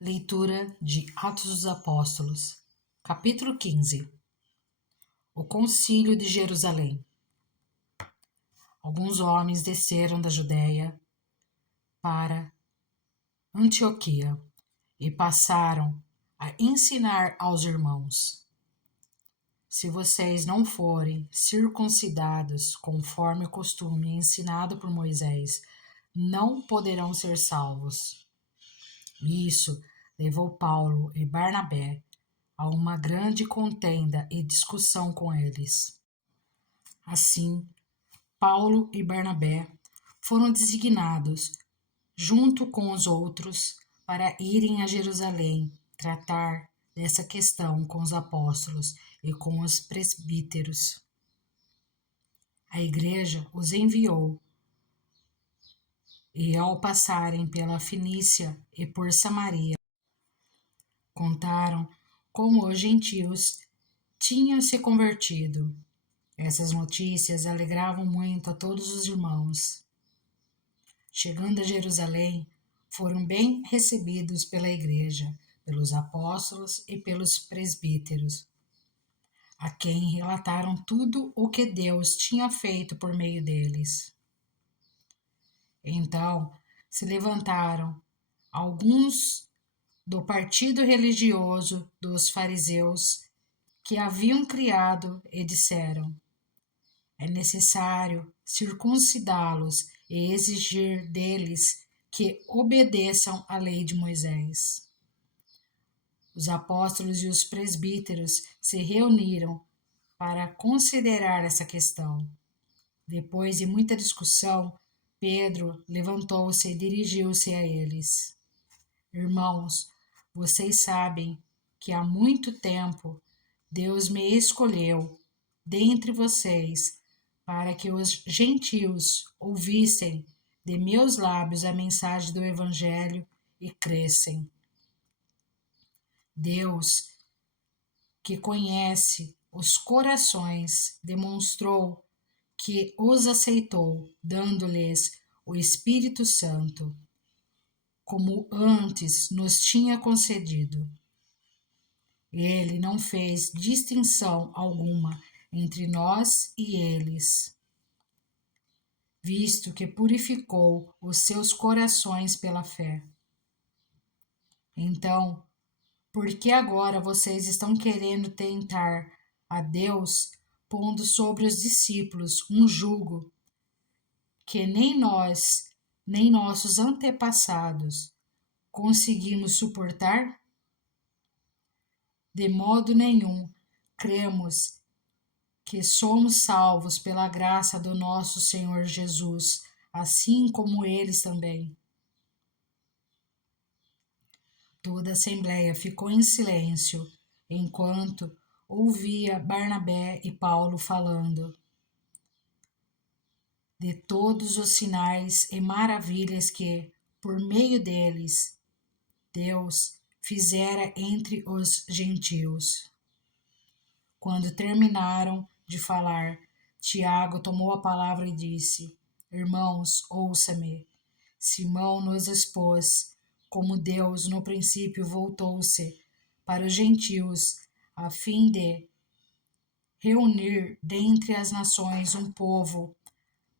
Leitura de Atos dos Apóstolos, capítulo 15. O Concílio de Jerusalém. Alguns homens desceram da Judéia para Antioquia e passaram a ensinar aos irmãos: se vocês não forem circuncidados conforme o costume ensinado por Moisés, não poderão ser salvos. Isso levou Paulo e Barnabé a uma grande contenda e discussão com eles. Assim, Paulo e Barnabé foram designados, junto com os outros, para irem a Jerusalém tratar dessa questão com os apóstolos e com os presbíteros. A igreja os enviou, e ao passarem pela Fenícia e por Samaria, contaram como os gentios tinham se convertido. Essas notícias alegravam muito a todos os irmãos. Chegando a Jerusalém, foram bem recebidos pela igreja, pelos apóstolos e pelos presbíteros, a quem relataram tudo o que Deus tinha feito por meio deles. Então se levantaram alguns do partido religioso dos fariseus que haviam criado e disseram: é necessário circuncidá-los e exigir deles que obedeçam à lei de Moisés. Os apóstolos e os presbíteros se reuniram para considerar essa questão. Depois de muita discussão, Pedro levantou-se e dirigiu-se a eles: irmãos, vocês sabem que há muito tempo Deus me escolheu dentre vocês para que os gentios ouvissem de meus lábios a mensagem do Evangelho e crescem. Deus, que conhece os corações, demonstrou que os aceitou, dando-lhes o Espírito Santo, como antes nos tinha concedido. Ele não fez distinção alguma entre nós e eles, visto que purificou os seus corações pela fé. Então, por que agora vocês estão querendo tentar a Deus, pondo sobre os discípulos um jugo que nem nós, nem nossos antepassados conseguimos suportar? De modo nenhum cremos que somos salvos pela graça do nosso Senhor Jesus, assim como eles também. Toda a assembleia ficou em silêncio enquanto ouvia Barnabé e Paulo falando de todos os sinais e maravilhas que, por meio deles, Deus fizera entre os gentios. Quando terminaram de falar, Tiago tomou a palavra e disse: irmãos, ouça-me. Simão nos expôs como Deus no princípio voltou-se para os gentios, a fim de reunir dentre as nações um povo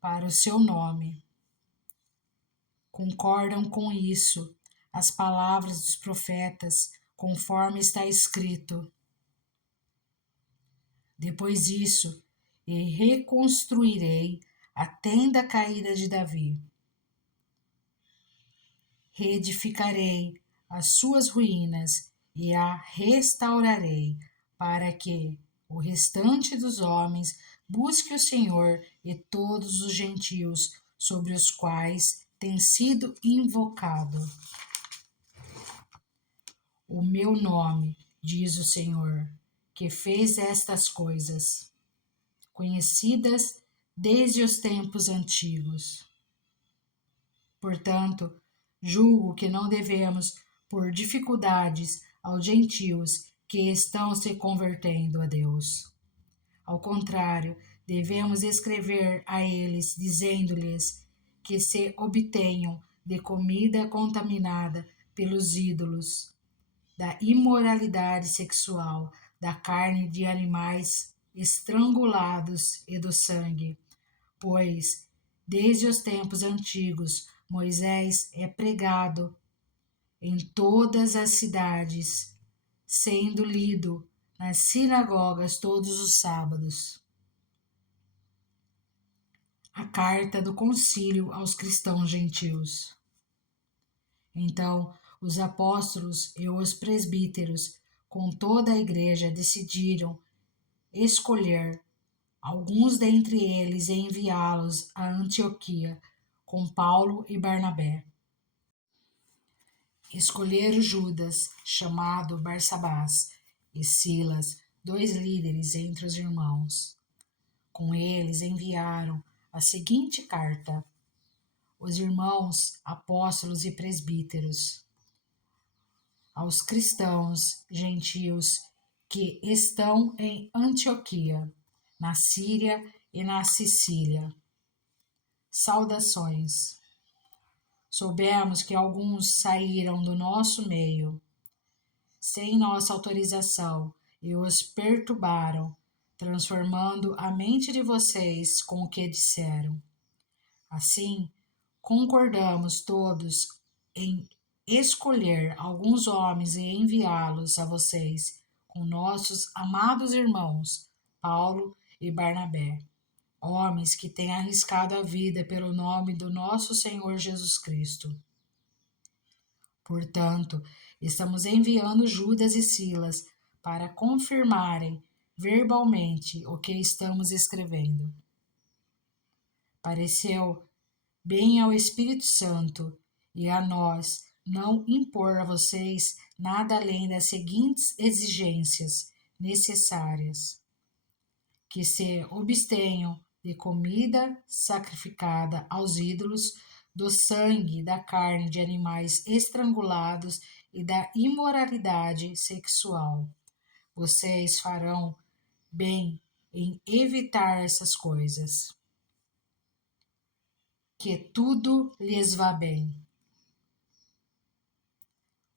para o seu nome. Concordam com isso as palavras dos profetas, conforme está escrito: depois disso, e reconstruirei a tenda caída de Davi. Reedificarei as suas ruínas e a restaurarei, para que o restante dos homens busque o Senhor e todos os gentios sobre os quais tem sido invocado o meu nome, diz o Senhor, que fez estas coisas, conhecidas desde os tempos antigos. Portanto, julgo que não devemos pôr dificuldades aos gentios que estão se convertendo a Deus. Ao contrário, devemos escrever a eles, dizendo-lhes que se obtenham de comida contaminada pelos ídolos, da imoralidade sexual, da carne de animais estrangulados e do sangue, pois desde os tempos antigos Moisés é pregado em todas as cidades, sendo lido nas sinagogas todos os sábados. A carta do concílio aos cristãos gentios. Então, os apóstolos e os presbíteros, com toda a igreja, decidiram escolher alguns dentre eles e enviá-los a Antioquia com Paulo e Barnabé. Escolheram Judas, chamado Barsabás, e Silas, 2 líderes entre os irmãos. Com eles enviaram a seguinte carta: os irmãos, apóstolos e presbíteros, aos cristãos gentios que estão em Antioquia, na Síria e na Sicília. Saudações. Soubemos que alguns saíram do nosso meio, sem nossa autorização, e os perturbaram, transformando a mente de vocês com o que disseram. Assim, concordamos todos em escolher alguns homens e enviá-los a vocês com nossos amados irmãos, Paulo e Barnabé, homens que têm arriscado a vida pelo nome do nosso Senhor Jesus Cristo. Portanto, estamos enviando Judas e Silas para confirmarem verbalmente o que estamos escrevendo. Pareceu bem ao Espírito Santo e a nós não impor a vocês nada além das seguintes exigências necessárias: que se abstenham de comida sacrificada aos ídolos, do sangue, da carne de animais estrangulados e da imoralidade sexual. Vocês farão bem em evitar essas coisas. Que tudo lhes vá bem.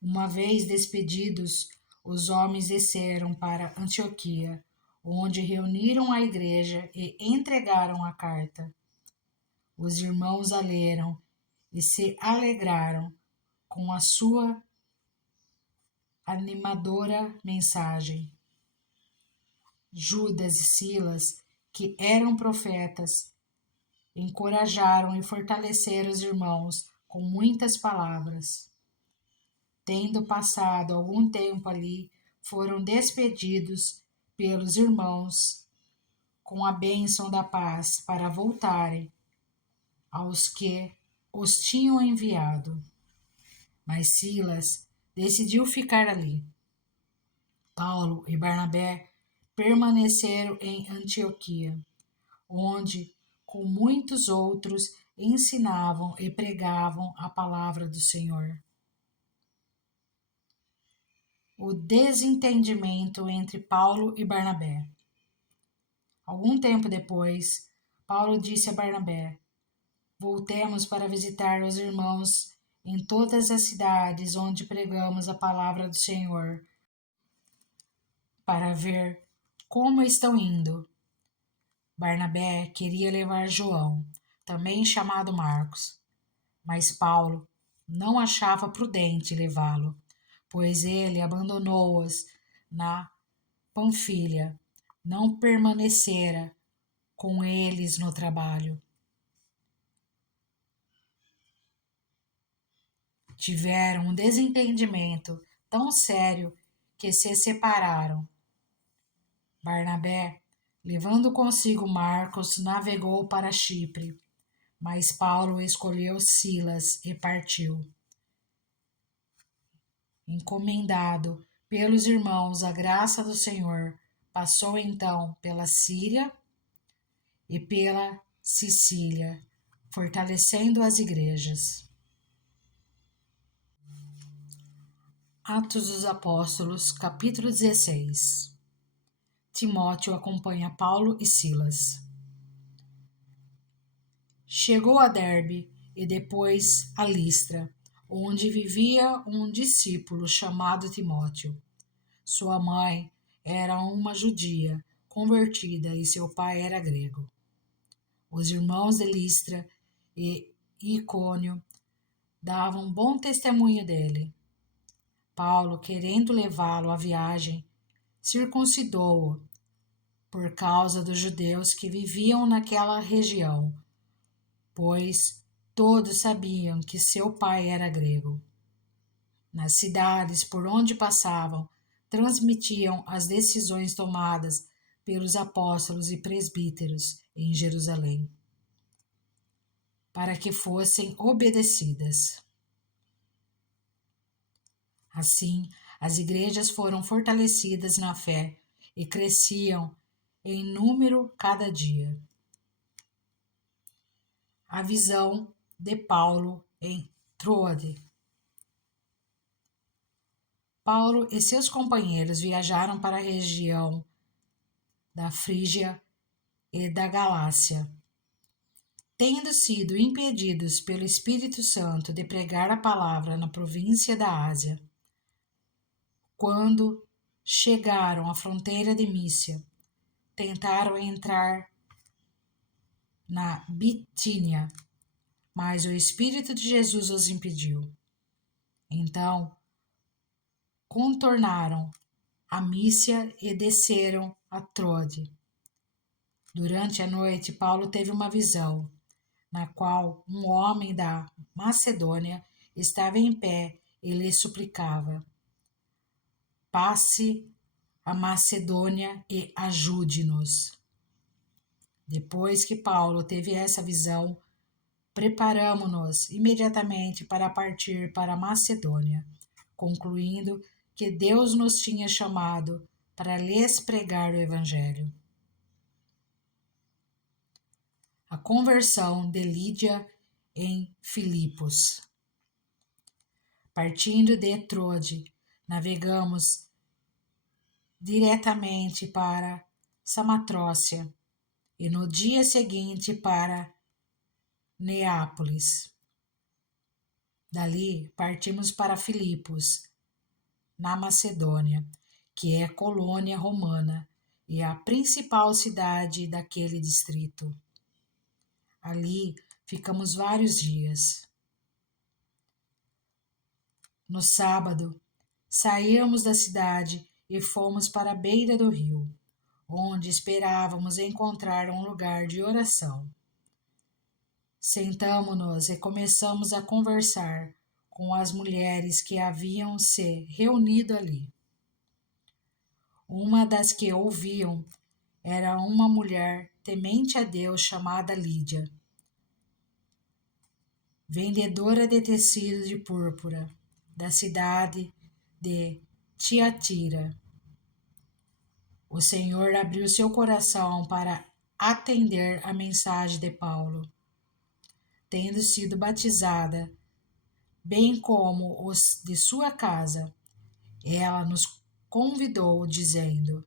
Uma vez despedidos, os homens desceram para Antioquia, onde reuniram a igreja e entregaram a carta. Os irmãos a leram e se alegraram com a sua animadora mensagem. Judas e Silas, que eram profetas, encorajaram e fortaleceram os irmãos com muitas palavras. Tendo passado algum tempo ali, foram despedidos pelos irmãos com a bênção da paz para voltarem aos que os tinham enviado. Mas Silas decidiu ficar ali. Paulo e Barnabé permaneceram em Antioquia, onde, com muitos outros, ensinavam e pregavam a palavra do Senhor. O desentendimento entre Paulo e Barnabé. Algum tempo depois, Paulo disse a Barnabé: voltemos para visitar os irmãos em todas as cidades onde pregamos a palavra do Senhor, para ver como estão indo. Barnabé queria levar João, também chamado Marcos, mas Paulo não achava prudente levá-lo, pois ele abandonou-os na Panfilha, não permanecera com eles no trabalho. Tiveram um desentendimento tão sério que se separaram. Barnabé, levando consigo Marcos, navegou para Chipre, mas Paulo escolheu Silas e partiu. Encomendado pelos irmãos à graça do Senhor, passou então pela Síria e pela Sicília, fortalecendo as igrejas. Atos dos Apóstolos, capítulo 16. Timóteo acompanha Paulo e Silas. Chegou a Derbe e depois a Listra, onde vivia um discípulo chamado Timóteo. Sua mãe era uma judia convertida e seu pai era grego. Os irmãos de Listra e Icônio davam bom testemunho dele. Paulo, querendo levá-lo à viagem, circuncidou-o por causa dos judeus que viviam naquela região, pois todos sabiam que seu pai era grego. Nas cidades por onde passavam, transmitiam as decisões tomadas pelos apóstolos e presbíteros em Jerusalém, para que fossem obedecidas. Assim, as igrejas foram fortalecidas na fé e cresciam em número cada dia. A visão de Paulo em Troade. Paulo e seus companheiros viajaram para a região da Frígia e da Galácia. Tendo sido impedidos pelo Espírito Santo de pregar a palavra na província da Ásia, quando chegaram à fronteira de Mísia, tentaram entrar na Bitínia, mas o Espírito de Jesus os impediu. Então, contornaram a Mísia e desceram a Troade. Durante a noite, Paulo teve uma visão, na qual um homem da Macedônia estava em pé e lhe suplicava: passe a Macedônia e ajude-nos. Depois que Paulo teve essa visão, preparamo-nos imediatamente para partir para a Macedônia, concluindo que Deus nos tinha chamado para lhes pregar o Evangelho. A conversão de Lídia em Filipos. Partindo de Troade, navegamos diretamente para Samatrócia e no dia seguinte para Neápolis. Dali partimos para Filipos, na Macedônia, que é colônia romana e a principal cidade daquele distrito. Ali ficamos vários dias. No sábado, saímos da cidade e fomos para a beira do rio, onde esperávamos encontrar um lugar de oração. Sentamo-nos e começamos a conversar com as mulheres que haviam se reunido ali. Uma das que ouviam era uma mulher temente a Deus chamada Lídia, vendedora de tecido de púrpura, da cidade de Tiatira. O Senhor abriu seu coração para atender a mensagem de Paulo. Tendo sido batizada, bem como os de sua casa, ela nos convidou, dizendo: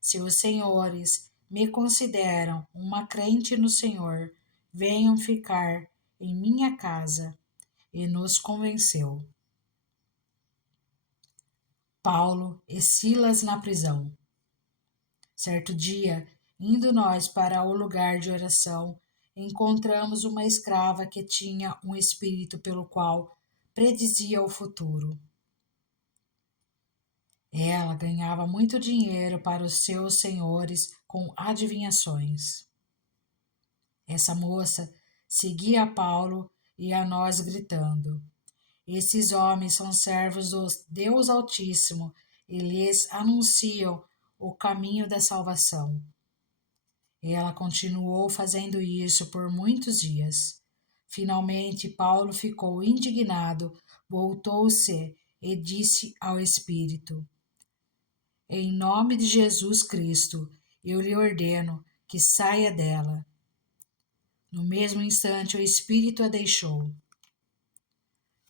se os senhores me consideram uma crente no Senhor, venham ficar em minha casa, e nos convenceu. Paulo e Silas na prisão. Certo dia, indo nós para o lugar de oração, encontramos uma escrava que tinha um espírito pelo qual predizia o futuro. Ela ganhava muito dinheiro para os seus senhores com adivinhações. Essa moça seguia a Paulo e a nós gritando: esses homens são servos do Deus Altíssimo e lhes anunciam o caminho da salvação. Ela continuou fazendo isso por muitos dias. Finalmente, Paulo ficou indignado, voltou-se e disse ao Espírito: em nome de Jesus Cristo, eu lhe ordeno que saia dela. No mesmo instante, o Espírito a deixou.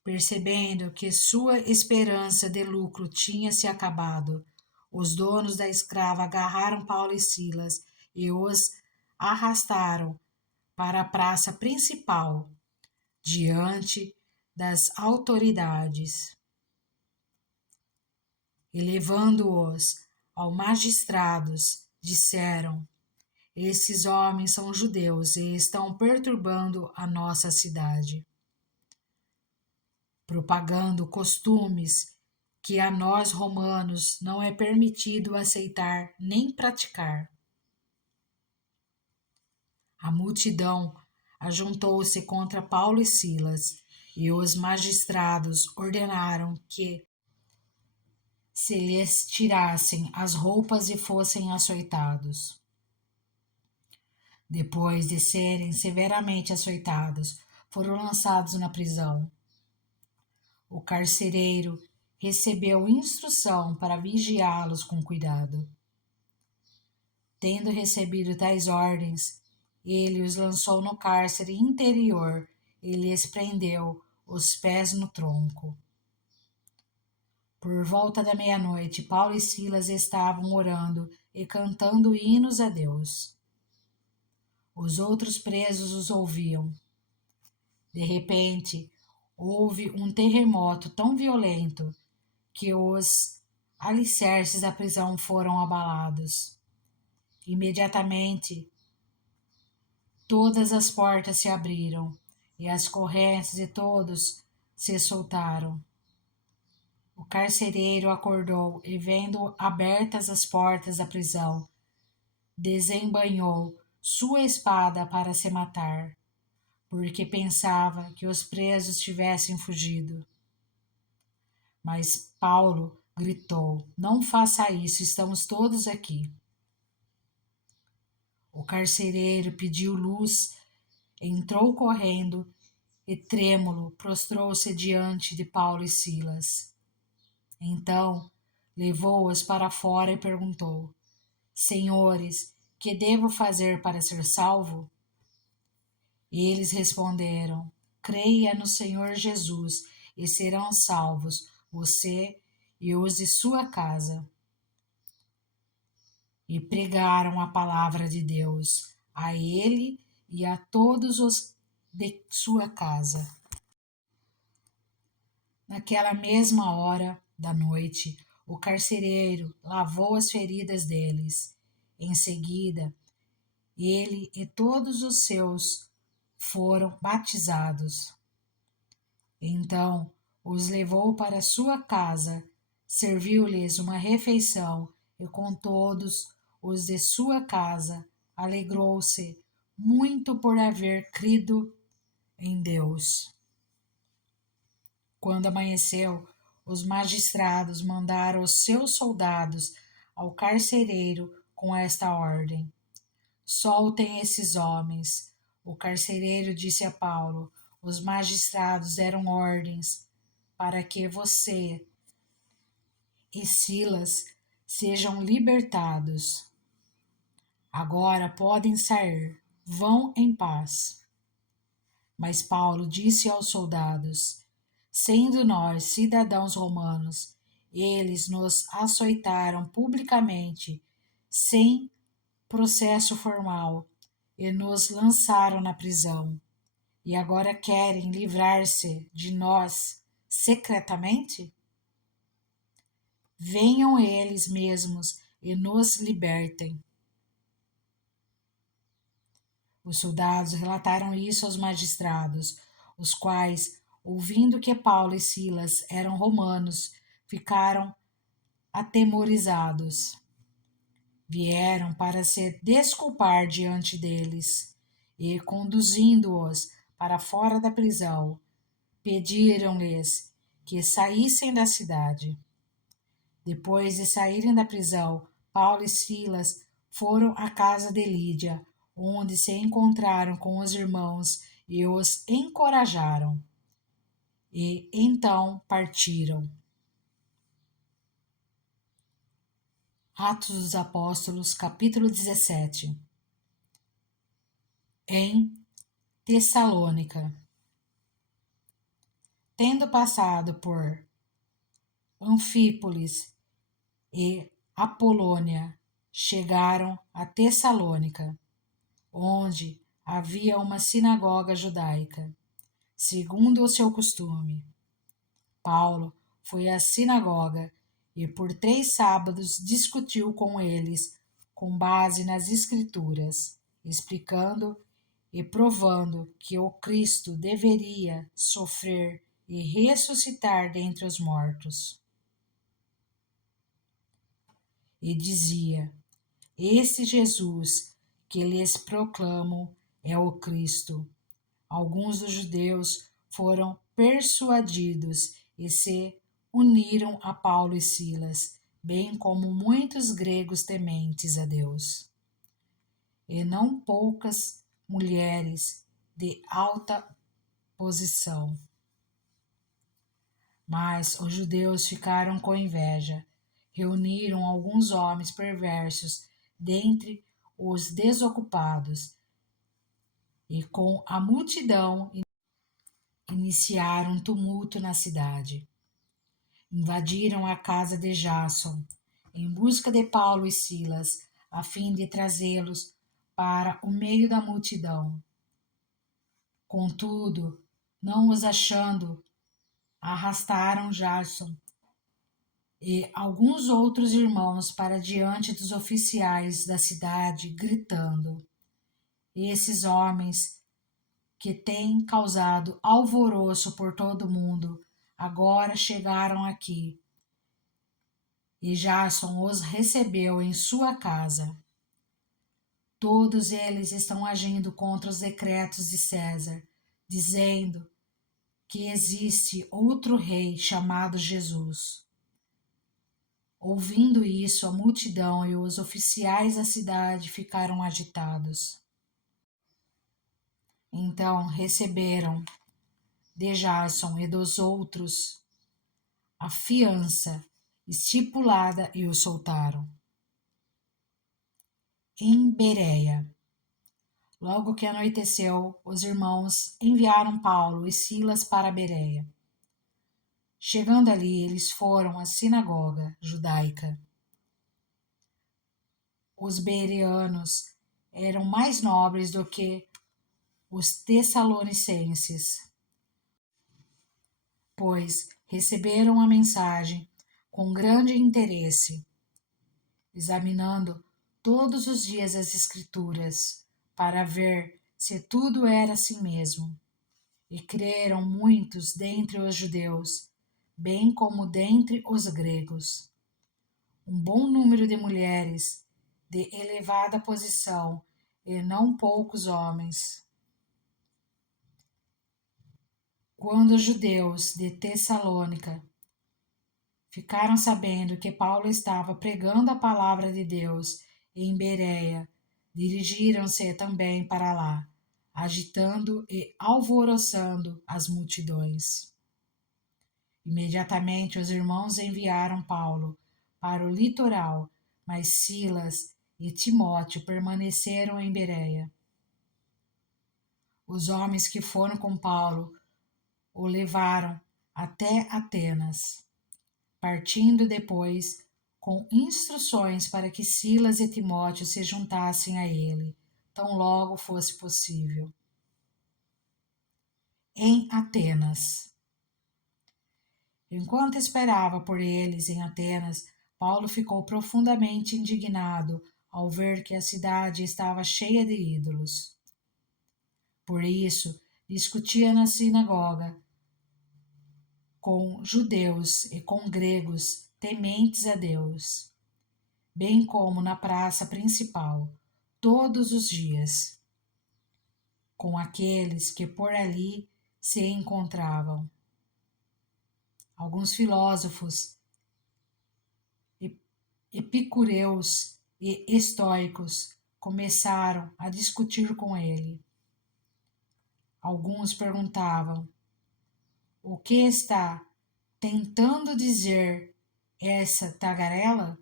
Percebendo que sua esperança de lucro tinha se acabado, os donos da escrava agarraram Paulo e Silas e os arrastaram para a praça principal, diante das autoridades. E levando-os aos magistrados, disseram: esses homens são judeus e estão perturbando a nossa cidade, propagando costumes que a nós romanos não é permitido aceitar nem praticar. A multidão ajuntou-se contra Paulo e Silas, e os magistrados ordenaram que se lhes tirassem as roupas e fossem açoitados. Depois de serem severamente açoitados, foram lançados na prisão. O carcereiro recebeu instrução para vigiá-los com cuidado. Tendo recebido tais ordens, ele os lançou no cárcere interior e lhes prendeu os pés no tronco. Por volta da meia-noite, Paulo e Silas estavam orando e cantando hinos a Deus. Os outros presos os ouviam. De repente, houve um terremoto tão violento que os alicerces da prisão foram abalados. Imediatamente, todas as portas se abriram e as correntes de todos se soltaram. O carcereiro acordou e, vendo abertas as portas da prisão, desembainhou sua espada para se matar, porque pensava que os presos tivessem fugido. Mas Paulo gritou: não faça isso, estamos todos aqui. O carcereiro pediu luz, entrou correndo e, trêmulo, prostrou-se diante de Paulo e Silas. Então, levou-os para fora e perguntou: senhores, que devo fazer para ser salvo? Eles responderam: creia no Senhor Jesus e serão salvos você e os de sua casa. E pregaram a palavra de Deus a ele e a todos os de sua casa. Naquela mesma hora da noite, o carcereiro lavou as feridas deles. Em seguida, ele e todos os seus foram batizados. Então os levou para sua casa, serviu-lhes uma refeição e com todos os de sua casa alegrou-se muito por haver crido em Deus. Quando amanheceu, os magistrados mandaram os seus soldados ao carcereiro com esta ordem: soltem esses homens. O carcereiro disse a Paulo: os magistrados deram ordens para que você e Silas sejam libertados. Agora podem sair, vão em paz. Mas Paulo disse aos soldados: sendo nós cidadãos romanos, eles nos açoitaram publicamente, sem processo formal, e nos lançaram na prisão. E agora querem livrar-se de nós secretamente? Venham eles mesmos e nos libertem. Os soldados relataram isso aos magistrados, os quais, ouvindo que Paulo e Silas eram romanos, ficaram atemorizados. Vieram para se desculpar diante deles e, conduzindo-os para fora da prisão, pediram-lhes que saíssem da cidade. Depois de saírem da prisão, Paulo e Silas foram à casa de Lídia, onde se encontraram com os irmãos e os encorajaram. E então partiram. Atos dos Apóstolos, capítulo 17. Em Tessalônica. Tendo passado por Anfípolis e Apolônia, chegaram a Tessalônica, onde havia uma sinagoga judaica. segundo o seu costume. Paulo foi à sinagoga e por 3 sábados discutiu com eles com base nas Escrituras, explicando e provando que o Cristo deveria sofrer e ressuscitar dentre os mortos. E dizia: Esse Jesus que lhes proclamo é o Cristo. Alguns dos judeus foram persuadidos e se uniram a Paulo e Silas, bem como muitos gregos tementes a Deus, e não poucas mulheres de alta posição. Mas os judeus ficaram com inveja, reuniram alguns homens perversos dentre os desocupados e com a multidão iniciaram um tumulto na cidade. Invadiram a casa de Jason em busca de Paulo e Silas, a fim de trazê-los para o meio da multidão. Contudo, não os achando, arrastaram Jason e alguns outros irmãos para diante dos oficiais da cidade, gritando: Esses homens que têm causado alvoroço por todo o mundo, agora chegaram aqui. E Jason os recebeu em sua casa. Todos eles estão agindo contra os decretos de César, dizendo que existe outro rei chamado Jesus. Ouvindo isso, a multidão e os oficiais da cidade ficaram agitados. Então receberam de Jason e dos outros a fiança estipulada e o soltaram. Em Bereia. Logo que anoiteceu, os irmãos enviaram Paulo e Silas para Bereia. Chegando ali, eles foram à sinagoga judaica. Os bereanos eram mais nobres do que os tessalonicenses, pois receberam a mensagem com grande interesse, examinando todos os dias as Escrituras, para ver se tudo era assim mesmo. E creram muitos dentre os judeus, bem como dentre os gregos. Um bom número de mulheres de elevada posição e não poucos homens. Quando os judeus de Tessalônica ficaram sabendo que Paulo estava pregando a palavra de Deus em Bereia, dirigiram-se também para lá, agitando e alvoroçando as multidões. Imediatamente os irmãos enviaram Paulo para o litoral, mas Silas e Timóteo permaneceram em Bereia. Os homens que foram com Paulo o levaram até Atenas, partindo depois com instruções para que Silas e Timóteo se juntassem a ele, tão logo fosse possível. Em Atenas. Enquanto esperava por eles em Atenas, Paulo ficou profundamente indignado ao ver que a cidade estava cheia de ídolos. Por isso, discutia na sinagoga com judeus e com gregos tementes a Deus, bem como na praça principal, todos os dias, com aqueles que por ali se encontravam. Alguns filósofos, epicureus e estoicos começaram a discutir com ele. Alguns perguntavam: o que está tentando dizer essa tagarela?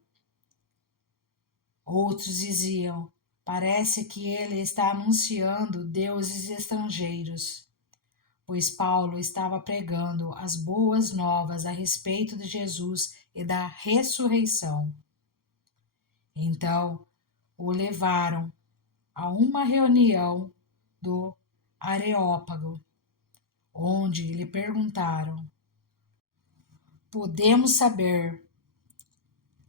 Outros diziam: parece que ele está anunciando deuses estrangeiros, pois Paulo estava pregando as boas novas a respeito de Jesus e da ressurreição. Então o levaram a uma reunião do Areópago, onde lhe perguntaram: podemos saber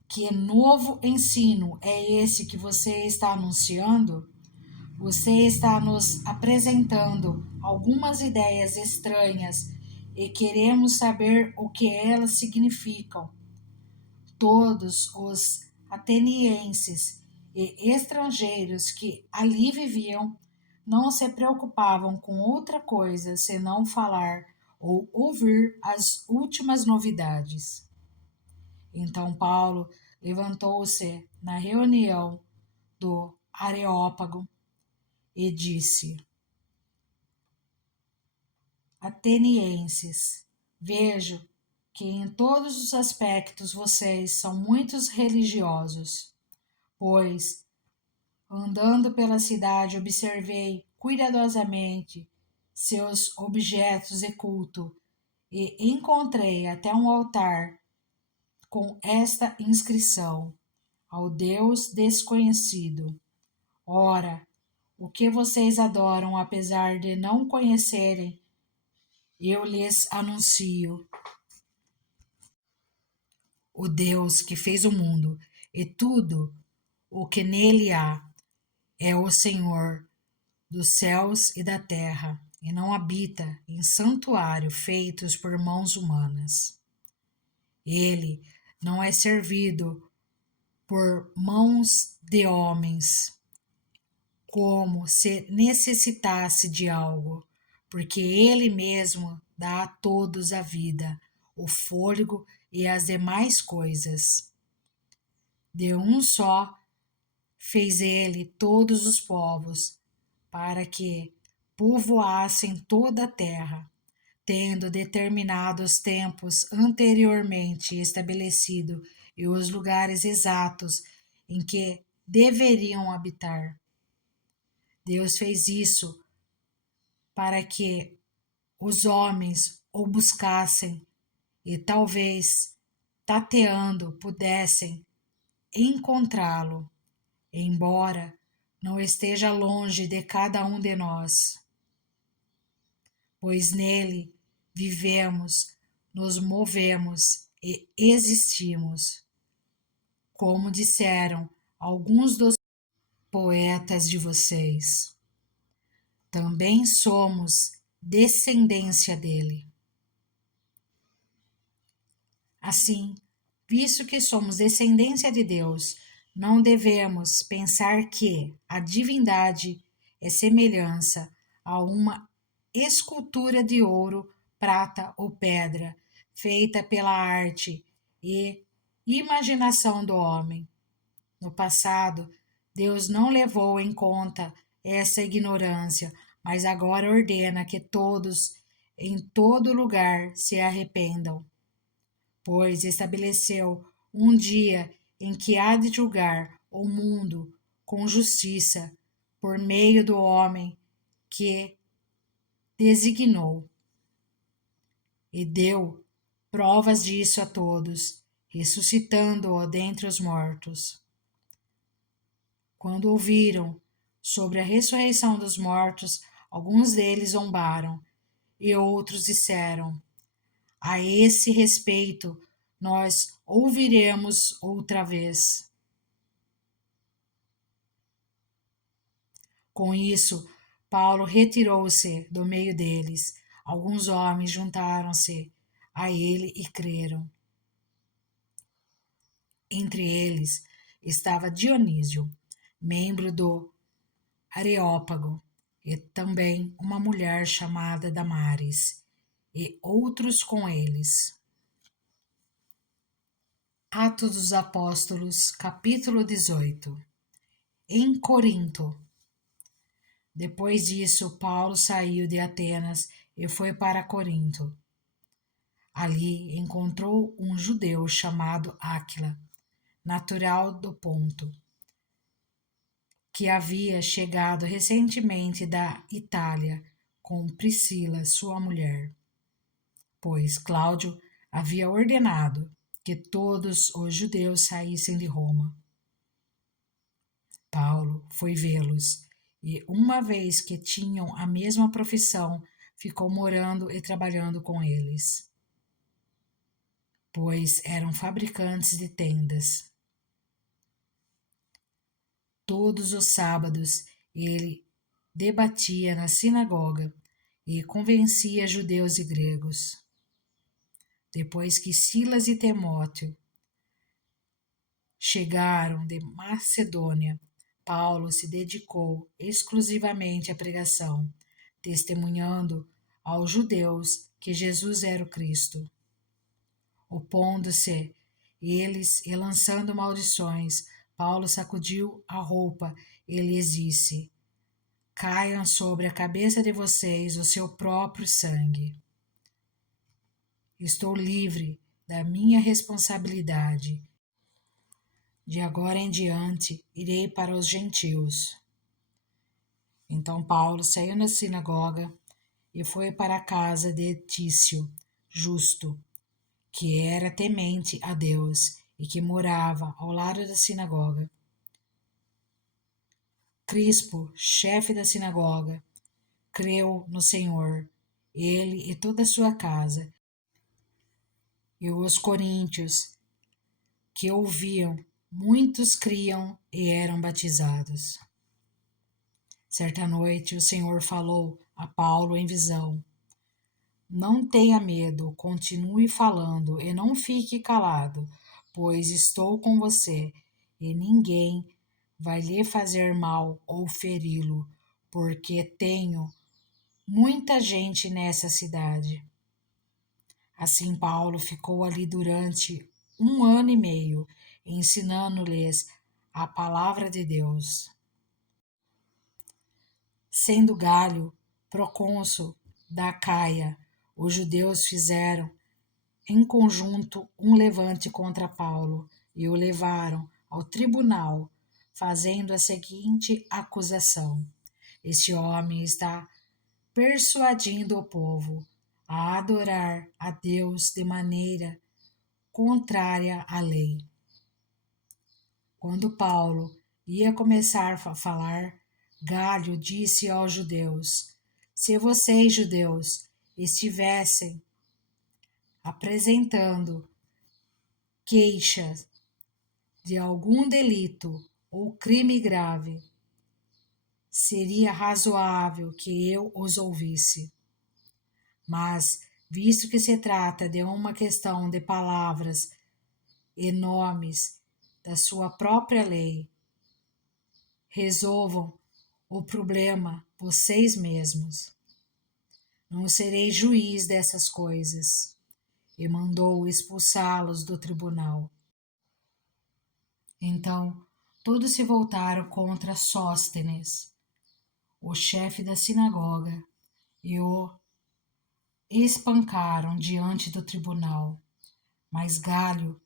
que novo ensino é esse que você está anunciando? Você está nos apresentando algumas ideias estranhas e queremos saber o que elas significam. Todos os atenienses e estrangeiros que ali viviam não se preocupavam com outra coisa senão falar ou ouvir as últimas novidades. Então Paulo levantou-se na reunião do Areópago e disse: atenienses, vejo que em todos os aspectos vocês são muito religiosos, pois, andando pela cidade, observei cuidadosamente seus objetos de culto e encontrei até um altar com esta inscrição: ao Deus desconhecido. Ora, o que vocês adoram, apesar de não conhecerem, eu lhes anuncio. O Deus que fez o mundo e tudo o que nele há é o Senhor dos céus e da terra, e não habita em santuário feitos por mãos humanas. Ele não é servido por mãos de homens, como se necessitasse de algo, porque ele mesmo dá a todos a vida, o fôlego e as demais coisas. De um só fez ele todos os povos, para que povoassem toda a terra, tendo determinado os tempos anteriormente estabelecido e os lugares exatos em que deveriam habitar. Deus fez isso para que os homens o buscassem e talvez, tateando, pudessem encontrá-lo, embora não esteja longe de cada um de nós, pois nele vivemos, nos movemos e existimos, como disseram alguns dos poetas de vocês. Também somos descendência dele. Assim, visto que somos descendência de Deus, não devemos pensar que a divindade é semelhança a uma escultura de ouro, prata ou pedra, feita pela arte e imaginação do homem. No passado, Deus não levou em conta essa ignorância, mas agora ordena que todos, em todo lugar, se arrependam, pois estabeleceu um dia em que há de julgar o mundo com justiça por meio do homem que designou, e deu provas disso a todos, ressuscitando-o dentre os mortos. Quando ouviram sobre a ressurreição dos mortos, alguns deles zombaram, e outros disseram: a esse respeito, nós ouviremos outra vez. Com isso, Paulo retirou-se do meio deles. Alguns homens juntaram-se a ele e creram. Entre eles estava Dionísio, membro do Areópago, e também uma mulher chamada Damares, e outros com eles. Atos dos Apóstolos, capítulo 18. Em Corinto. Depois disso, Paulo saiu de Atenas e foi para Corinto. Ali encontrou um judeu chamado Áquila, natural do Ponto, que havia chegado recentemente da Itália com Priscila, sua mulher, pois Cláudio havia ordenado que todos os judeus saíssem de Roma. Paulo foi vê-los e, uma vez que tinham a mesma profissão, ficou morando e trabalhando com eles, pois eram fabricantes de tendas. Todos os sábados ele debatia na sinagoga e convencia judeus e gregos. Depois que Silas e Timóteo chegaram de Macedônia, Paulo se dedicou exclusivamente à pregação, testemunhando aos judeus que Jesus era o Cristo. Opondo-se eles e lançando maldições, Paulo sacudiu a roupa e lhes disse: Caiam sobre a cabeça de vocês o seu próprio sangue. Estou livre da minha responsabilidade. De agora em diante, irei para os gentios. Então Paulo saiu da sinagoga e foi para a casa de Tício, justo, que era temente a Deus e que morava ao lado da sinagoga. Crispo, chefe da sinagoga, creu no Senhor, ele e toda a sua casa. E os coríntios que ouviam, muitos criam e eram batizados. Certa noite o Senhor falou a Paulo em visão: Não tenha medo, continue falando e não fique calado, pois estou com você e ninguém vai lhe fazer mal ou feri-lo, porque tenho muita gente nessa cidade. Assim Paulo ficou ali durante 1 ano e meio, ensinando-lhes a palavra de Deus. Sendo Galho procônsul da Acaia, os judeus fizeram em conjunto um levante contra Paulo e o levaram ao tribunal, fazendo a seguinte acusação: Este homem está persuadindo o povo a adorar a Deus de maneira contrária à lei. Quando Paulo ia começar a falar, Galho disse aos judeus: Se vocês, judeus, estivessem apresentando queixas de algum delito ou crime grave, seria razoável que eu os ouvisse. Mas, visto que se trata de uma questão de palavras e nomes da sua própria lei, resolvam o problema vocês mesmos. Não serei juiz dessas coisas. E mandou expulsá-los do tribunal. Então, todos se voltaram contra Sóstenes, o chefe da sinagoga, e o espancaram diante do tribunal. Mas Galho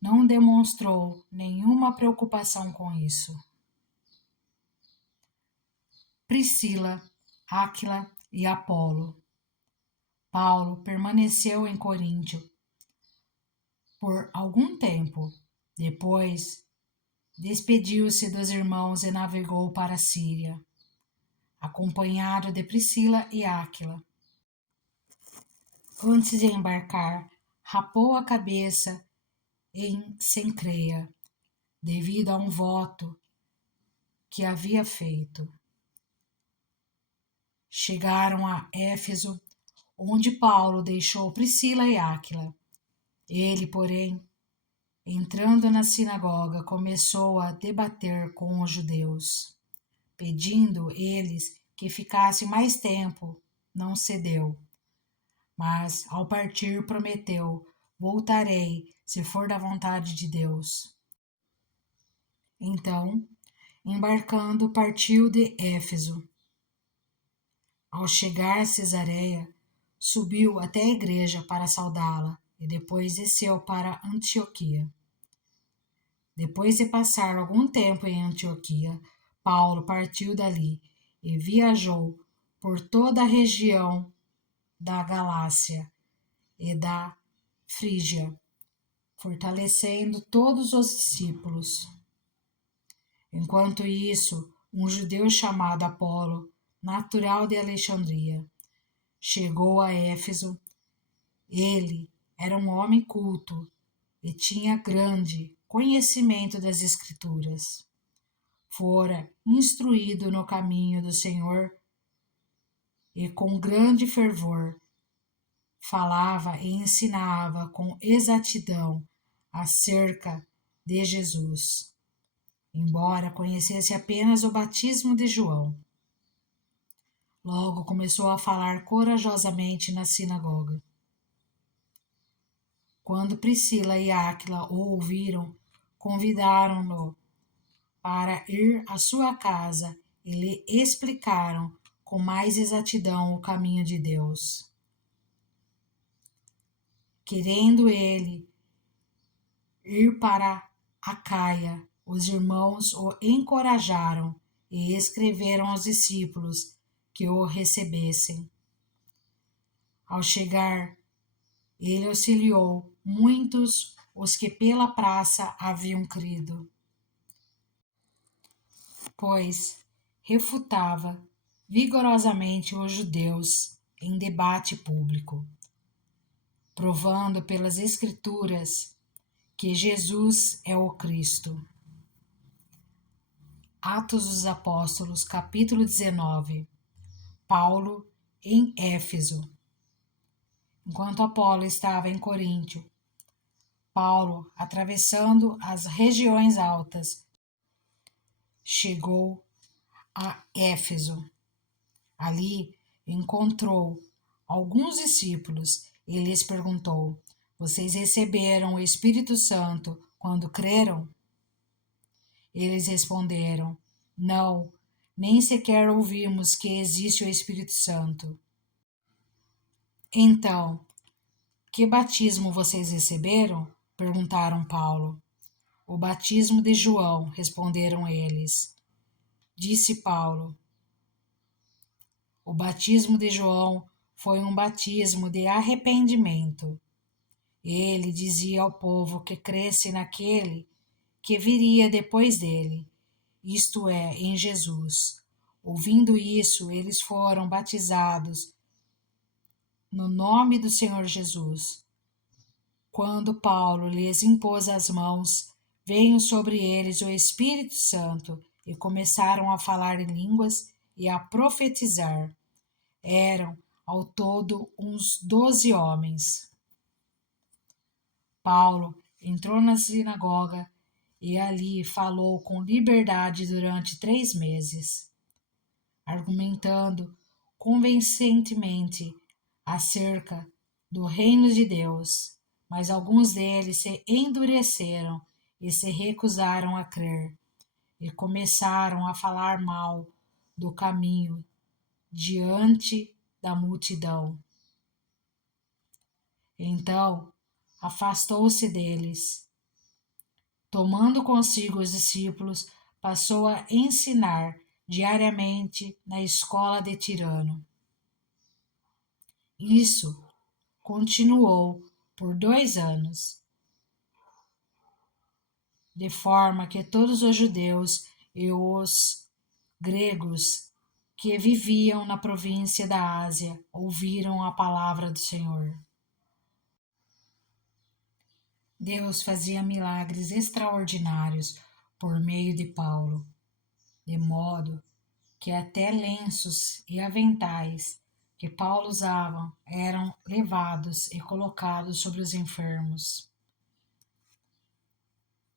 não demonstrou nenhuma preocupação com isso. Priscila, Áquila e Apolo. Paulo permaneceu em Coríntio por algum tempo. Depois, despediu-se dos irmãos e navegou para a Síria, acompanhado de Priscila e Áquila. Antes de embarcar, rapou a cabeça em Cencreia, devido a um voto que havia feito. Chegaram a Éfeso, onde Paulo deixou Priscila e Áquila. Ele, porém, entrando na sinagoga, começou a debater com os judeus. Pedindo eles que ficasse mais tempo, não cedeu. Mas, ao partir, prometeu: Voltarei, se for da vontade de Deus. Então, embarcando, partiu de Éfeso. Ao chegar a Cesareia, subiu até a igreja para saudá-la e depois desceu para Antioquia. Depois de passar algum tempo em Antioquia, Paulo partiu dali e viajou por toda a região da Galácia e da Frígia, fortalecendo todos os discípulos. Enquanto isso, um judeu chamado Apolo, natural de Alexandria, chegou a Éfeso. Ele era um homem culto e tinha grande conhecimento das Escrituras. Fora instruído no caminho do Senhor e com grande fervor falava e ensinava com exatidão acerca de Jesus, embora conhecesse apenas o batismo de João. Logo começou a falar corajosamente na sinagoga. Quando Priscila e Áquila o ouviram, convidaram-no para ir à sua casa e lhe explicaram com mais exatidão o caminho de Deus. Querendo ele ir para Acaia, os irmãos o encorajaram e escreveram aos discípulos que o recebessem. Ao chegar, ele auxiliou muitos os que pela praça haviam crido, pois refutava vigorosamente os judeus em debate público, provando pelas Escrituras que Jesus é o Cristo. Atos dos Apóstolos, capítulo 19. Paulo em Éfeso. Enquanto Apolo estava em Coríntio, Paulo, atravessando as regiões altas, chegou a Éfeso. Ali encontrou alguns discípulos e lhes perguntou: Vocês receberam o Espírito Santo quando creram? Eles responderam: Não, nem sequer ouvimos que existe o Espírito Santo. Então, que batismo vocês receberam? Perguntaram Paulo. O batismo de João, responderam eles. Disse Paulo: O batismo de João foi um batismo de arrependimento. Ele dizia ao povo que cresce naquele que viria depois dele, isto é, em Jesus. Ouvindo isso, eles foram batizados no nome do Senhor Jesus. Quando Paulo lhes impôs as mãos, veio sobre eles o Espírito Santo e começaram a falar em línguas e a profetizar. Eram, ao todo, uns 12 homens. Paulo entrou na sinagoga e ali falou com liberdade durante 3 meses, argumentando convincentemente acerca do reino de Deus, mas alguns deles se endureceram e se recusaram a crer, e começaram a falar mal do caminho diante da multidão. Então, afastou-se deles. Tomando consigo os discípulos, passou a ensinar diariamente na escola de Tirano. Isso continuou por 2 anos, de forma que todos os judeus e os gregos que viviam na província da Ásia ouviram a palavra do Senhor. Deus fazia milagres extraordinários por meio de Paulo, de modo que até lenços e aventais que Paulo usava eram levados e colocados sobre os enfermos.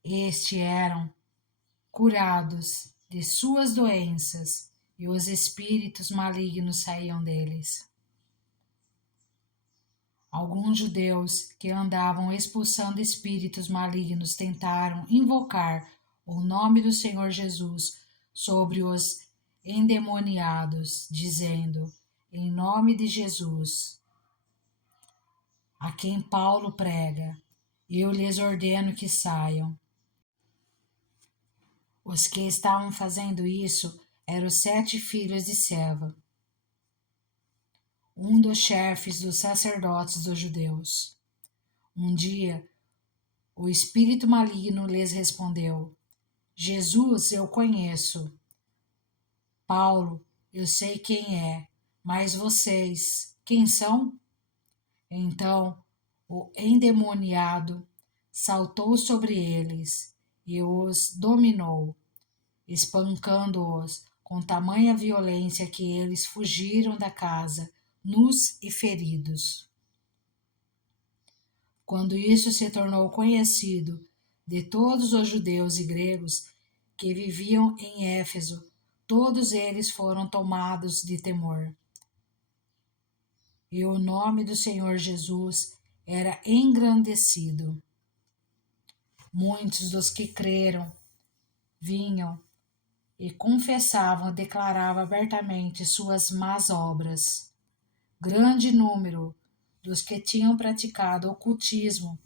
Estes eram curados de suas doenças e os espíritos malignos saíam deles. Alguns judeus que andavam expulsando espíritos malignos tentaram invocar o nome do Senhor Jesus sobre os endemoniados, dizendo: Em nome de Jesus, a quem Paulo prega, eu lhes ordeno que saiam. Os que estavam fazendo isso eram os 7 filhos de Seva, um dos chefes dos sacerdotes dos judeus. Um dia, o espírito maligno lhes respondeu: Jesus eu conheço. Paulo, eu sei quem é, mas vocês quem são? Então o endemoniado saltou sobre eles e os dominou, espancando-os com tamanha violência que eles fugiram da casa, nus e feridos. Quando isso se tornou conhecido de todos os judeus e gregos que viviam em Éfeso, todos eles foram tomados de temor. E o nome do Senhor Jesus era engrandecido. Muitos dos que creram vinham e confessavam, declaravam abertamente suas más obras. Grande número dos que tinham praticado ocultismo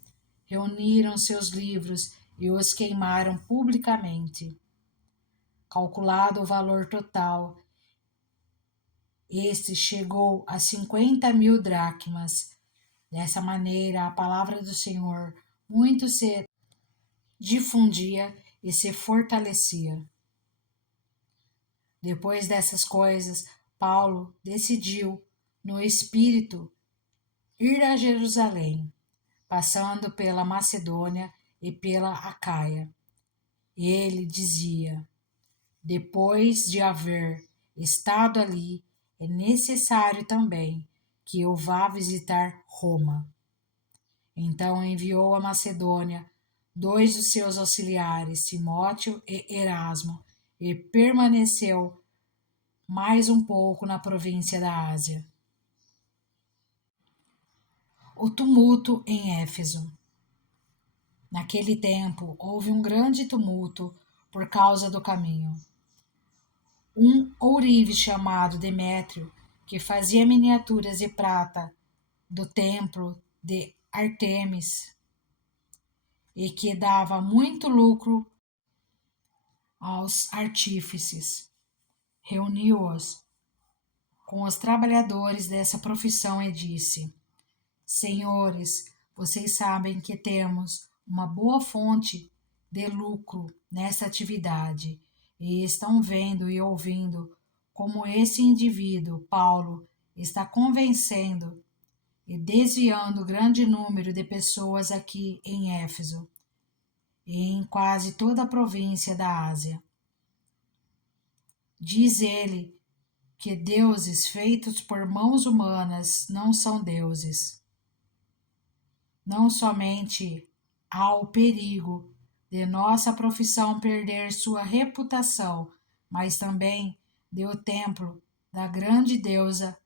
reuniram seus livros e os queimaram publicamente. Calculado o valor total, este chegou a 50.000 dracmas. Dessa maneira, a palavra do Senhor muito se difundia e se fortalecia. Depois dessas coisas, Paulo decidiu, no Espírito, ir a Jerusalém, passando pela Macedônia e pela Acaia. Ele dizia: depois de haver estado ali, é necessário também que eu vá visitar Roma. Então enviou a Macedônia 2 dos seus auxiliares, Timóteo e Erasmo, e permaneceu mais um pouco na província da Ásia. O tumulto em Éfeso. Naquele tempo houve um grande tumulto por causa do caminho. Um ourive chamado Demétrio, que fazia miniaturas de prata do templo de Ártemis e que dava muito lucro aos artífices, reuniu-os com os trabalhadores dessa profissão e disse: Senhores, vocês sabem que temos uma boa fonte de lucro nessa atividade e estão vendo e ouvindo como esse indivíduo, Paulo, está convencendo e desviando grande número de pessoas aqui em Éfeso e em quase toda a província da Ásia. Diz ele que deuses feitos por mãos humanas não são deuses. Não somente há o perigo de nossa profissão perder sua reputação, mas também de o templo da grande deusa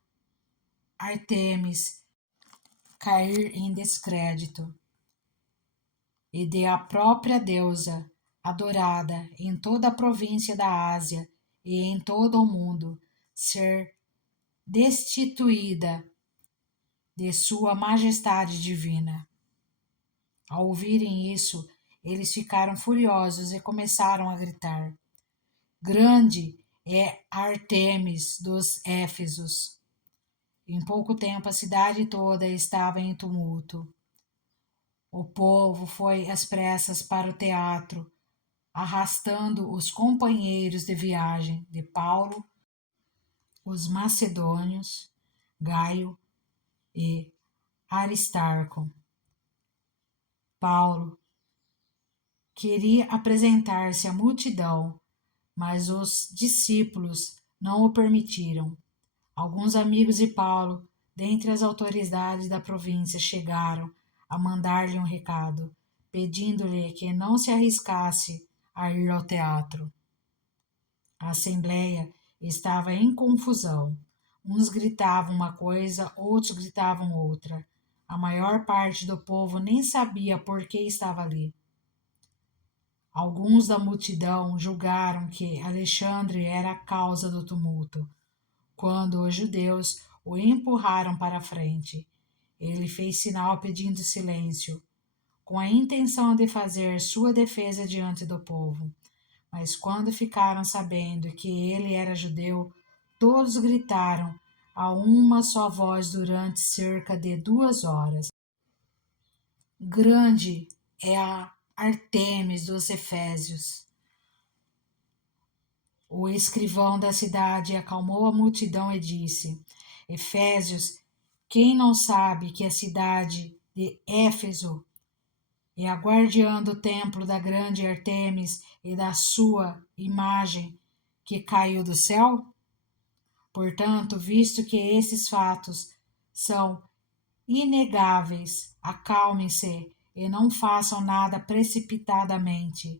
Ártemis cair em descrédito e de a própria deusa adorada em toda a província da Ásia e em todo o mundo ser destituída de sua majestade divina. Ao ouvirem isso, eles ficaram furiosos e começaram a gritar: Grande é Ártemis dos Éfesos! Em pouco tempo a cidade toda estava em tumulto. O povo foi às pressas para o teatro, arrastando os companheiros de viagem de Paulo, os macedônios, Gaio e Aristarco. Paulo queria apresentar-se à multidão, mas os discípulos não o permitiram. Alguns amigos de Paulo, dentre as autoridades da província, chegaram a mandar-lhe um recado, pedindo-lhe que não se arriscasse a ir ao teatro. A assembleia estava em confusão. Uns gritavam uma coisa, outros gritavam outra. A maior parte do povo nem sabia por que estava ali. Alguns da multidão julgaram que Alexandre era a causa do tumulto. Quando os judeus o empurraram para a frente, ele fez sinal pedindo silêncio, com a intenção de fazer sua defesa diante do povo. Mas quando ficaram sabendo que ele era judeu, todos gritaram a uma só voz durante cerca de 2 horas: Grande é a Ártemis dos Efésios! O escrivão da cidade acalmou a multidão e disse: Efésios Quem não sabe que a cidade de Éfeso é a guardiã do templo da grande Artemis e da sua imagem que caiu do céu? Portanto, visto que esses fatos são inegáveis, acalmem-se e não façam nada precipitadamente.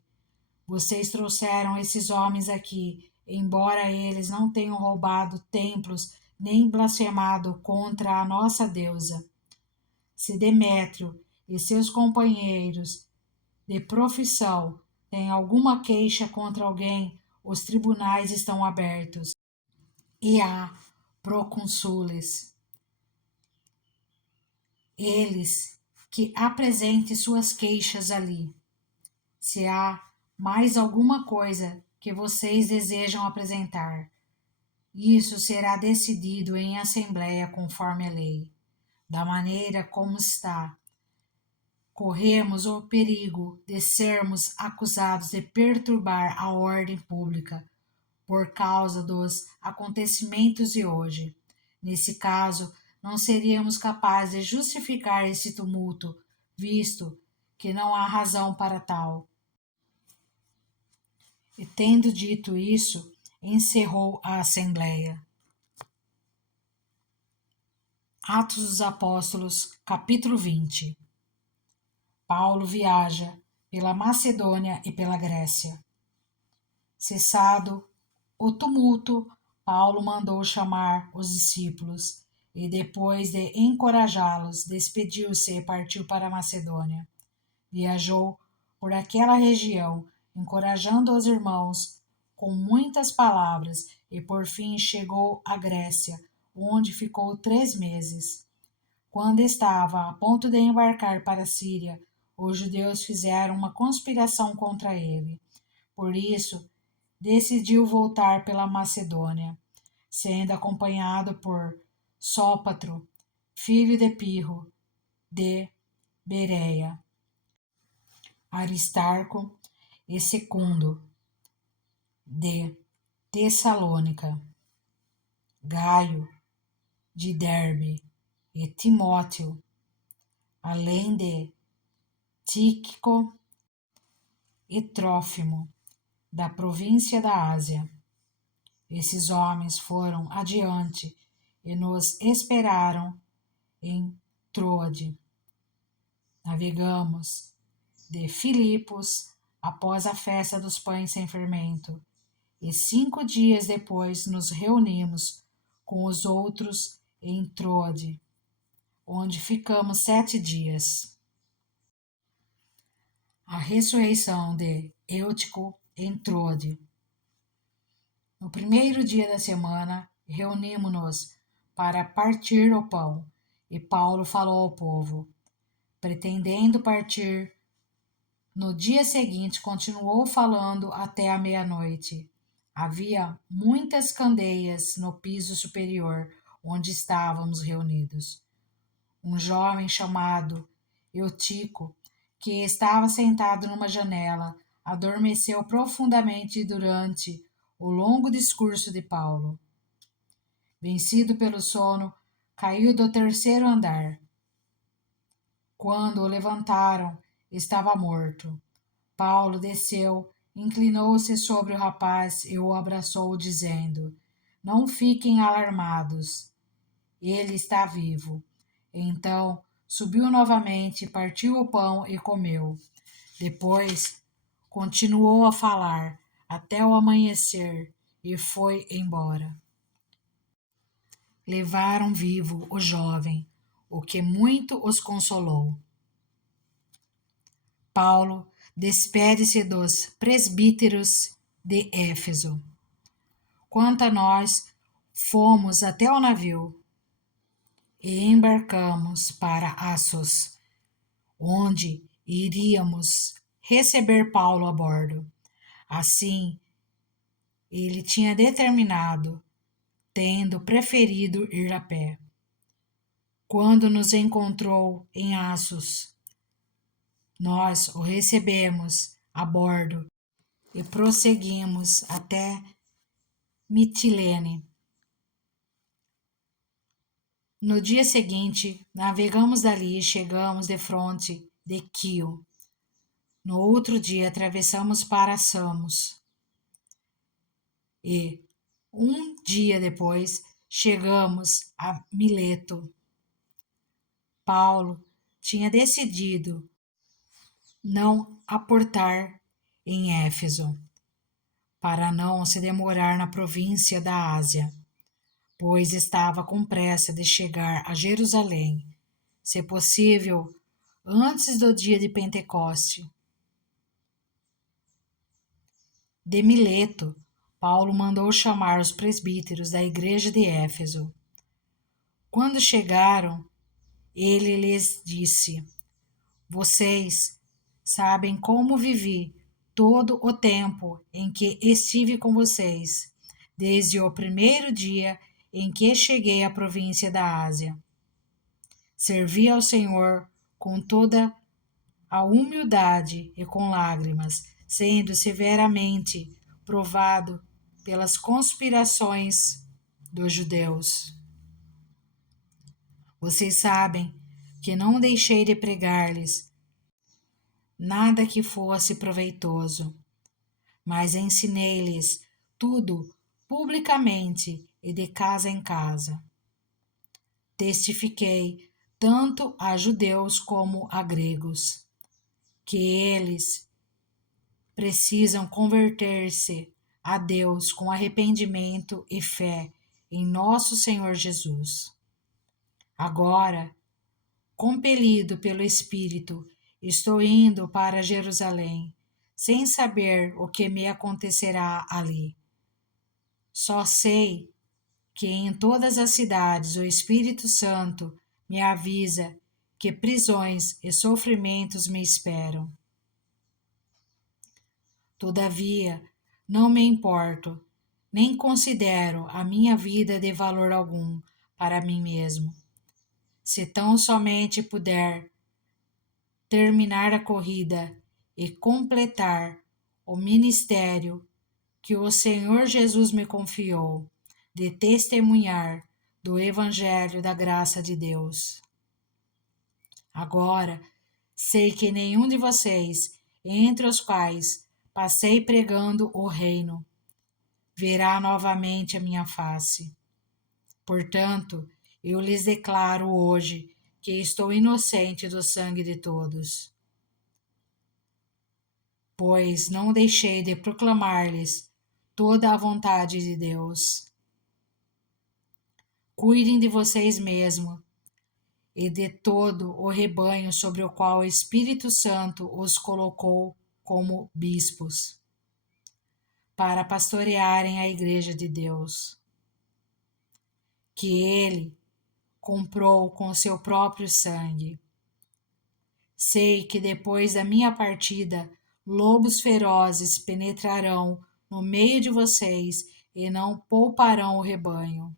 Vocês trouxeram esses homens aqui, embora eles não tenham roubado templos nem blasfemado contra a nossa deusa. Se Demétrio e seus companheiros de profissão têm alguma queixa contra alguém, os tribunais estão abertos e há procônsules. Eles que apresentem suas queixas ali. Se há mais alguma coisa que vocês desejam apresentar, isso será decidido em assembleia conforme a lei. Da maneira como está, corremos o perigo de sermos acusados de perturbar a ordem pública por causa dos acontecimentos de hoje. Nesse caso, não seríamos capazes de justificar esse tumulto, visto que não há razão para tal. E tendo dito isso, encerrou a assembleia. Atos dos Apóstolos, capítulo 20. Paulo viaja pela Macedônia e pela Grécia. Cessado o tumulto, Paulo mandou chamar os discípulos e, depois de encorajá-los, despediu-se e partiu para a Macedônia. Viajou por aquela região, encorajando os irmãos com muitas palavras e, por fim, chegou à Grécia, onde ficou 3 meses. Quando estava a ponto de embarcar para a Síria, os judeus fizeram uma conspiração contra ele. Por isso, decidiu voltar pela Macedônia, sendo acompanhado por Sópatro, filho de Pirro, de Bereia, Aristarco e Secundo, de Tessalônica, Gaio, de Derbe, e Timóteo, além de Tíquico e Trófimo, da província da Ásia. Esses homens foram adiante e nos esperaram em Troade. Navegamos de Filipos após a festa dos pães sem fermento, e 5 dias depois nos reunimos com os outros em Troade, onde ficamos 7 dias. A ressurreição de Eutico em Troade. No primeiro dia da semana, reunimos-nos para partir o pão, e Paulo falou ao povo. Pretendendo partir, no dia seguinte continuou falando até a meia-noite. Havia muitas candeias no piso superior, onde estávamos reunidos. Um jovem chamado Eutico, que estava sentado numa janela, adormeceu profundamente durante o longo discurso de Paulo. Vencido pelo sono, caiu do 3º andar. Quando o levantaram, estava morto. Paulo desceu, inclinou-se sobre o rapaz e o abraçou, dizendo: Não fiquem alarmados. Ele está vivo. Então subiu novamente, partiu o pão e comeu. Depois continuou a falar até o amanhecer e foi embora. Levaram vivo o jovem, o que muito os consolou. Paulo despede-se dos presbíteros de Éfeso. Quanto a nós, fomos até o navio e embarcamos para Assos, onde iríamos receber Paulo a bordo. Assim, ele tinha determinado, tendo preferido ir a pé. Quando nos encontrou em Assos, nós o recebemos a bordo e prosseguimos até Mitilene. No dia seguinte, navegamos dali e chegamos defronte de Quio. No outro dia, atravessamos para Samos e, um dia depois, chegamos a Mileto. Paulo tinha decidido não aportar em Éfeso, para não se demorar na província da Ásia, pois estava com pressa de chegar a Jerusalém, se possível, antes do dia de Pentecoste. De Mileto, Paulo mandou chamar os presbíteros da igreja de Éfeso. Quando chegaram, ele lhes disse: Vocês sabem como vivi todo o tempo em que estive com vocês, desde o primeiro dia em que cheguei à província da Ásia. Servi ao Senhor com toda a humildade e com lágrimas, sendo severamente provado pelas conspirações dos judeus. Vocês sabem que não deixei de pregar-lhes nada que fosse proveitoso, mas ensinei-lhes tudo publicamente e de casa em casa. Testifiquei tanto a judeus como a gregos que eles precisam converter-se a Deus com arrependimento e fé em nosso Senhor Jesus. Agora, compelido pelo Espírito, estou indo para Jerusalém, sem saber o que me acontecerá ali. Só sei que em todas as cidades o Espírito Santo me avisa que prisões e sofrimentos me esperam. Todavia, não me importo, nem considero a minha vida de valor algum para mim mesmo. Se tão somente puder terminar a corrida e completar o ministério que o Senhor Jesus me confiou, de testemunhar do Evangelho da graça de Deus. Agora, sei que nenhum de vocês, entre os quais passei pregando o reino, verá novamente a minha face. Portanto, eu lhes declaro hoje que estou inocente do sangue de todos, pois não deixei de proclamar-lhes toda a vontade de Deus. Cuidem de vocês mesmos e de todo o rebanho sobre o qual o Espírito Santo os colocou como bispos, para pastorearem a igreja de Deus, que ele comprou com seu próprio sangue. Sei que depois da minha partida, lobos ferozes penetrarão no meio de vocês e não pouparão o rebanho.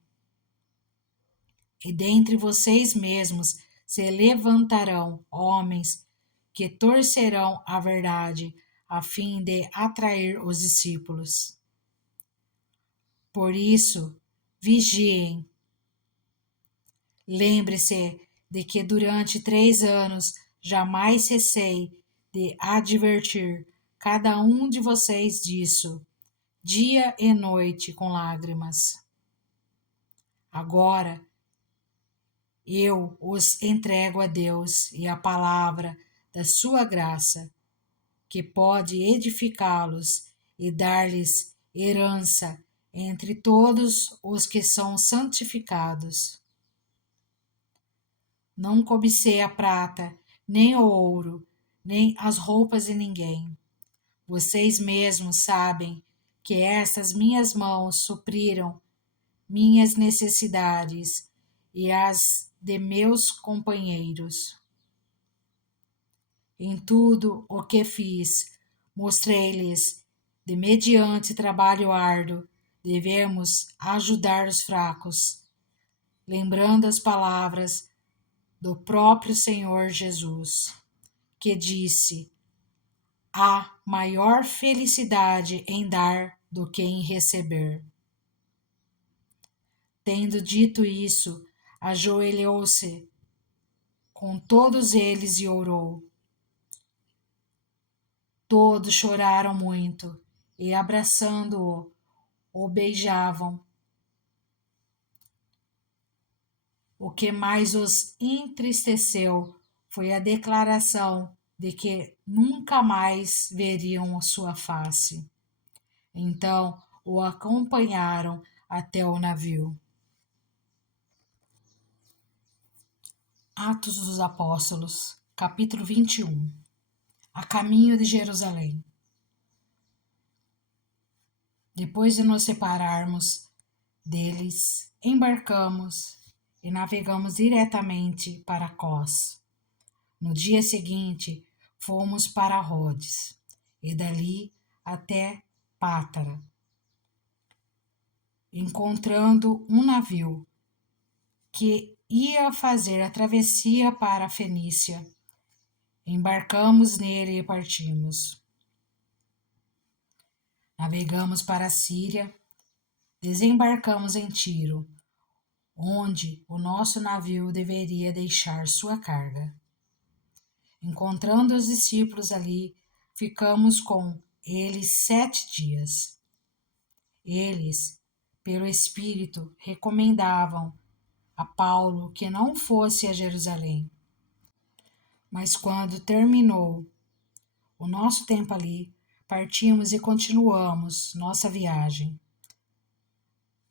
E dentre vocês mesmos se levantarão homens que torcerão a verdade, a fim de atrair os discípulos. Por isso, vigiem. Lembre-se de que durante 3 anos jamais cessei de advertir cada um de vocês disso, dia e noite com lágrimas. Agora, eu os entrego a Deus e à palavra da sua graça, que pode edificá-los e dar-lhes herança entre todos os que são santificados. Não cobicei a prata, nem o ouro, nem as roupas de ninguém. Vocês mesmos sabem que estas minhas mãos supriram minhas necessidades e as de meus companheiros. Em tudo o que fiz, mostrei-lhes, de mediante trabalho árduo, devemos ajudar os fracos, lembrando as palavras do próprio Senhor Jesus, que disse: há maior felicidade em dar do que em receber. Tendo dito isso, ajoelhou-se com todos eles e orou. Todos choraram muito e, abraçando-o, o beijavam. O que mais os entristeceu foi a declaração de que nunca mais veriam sua face. Então o acompanharam até o navio. Atos dos Apóstolos, capítulo 21. A caminho de Jerusalém. Depois de nos separarmos deles, embarcamos e navegamos diretamente para Cós. No dia seguinte, fomos para Rhodes e dali até Pátara, encontrando um navio que ia fazer a travessia para a Fenícia. Embarcamos nele e partimos. Navegamos para a Síria, desembarcamos em Tiro, onde o nosso navio deveria deixar sua carga. Encontrando os discípulos ali, ficamos com eles 7 dias. Eles, pelo Espírito, recomendavam a Paulo que não fosse a Jerusalém. Mas quando terminou o nosso tempo ali, partimos e continuamos nossa viagem.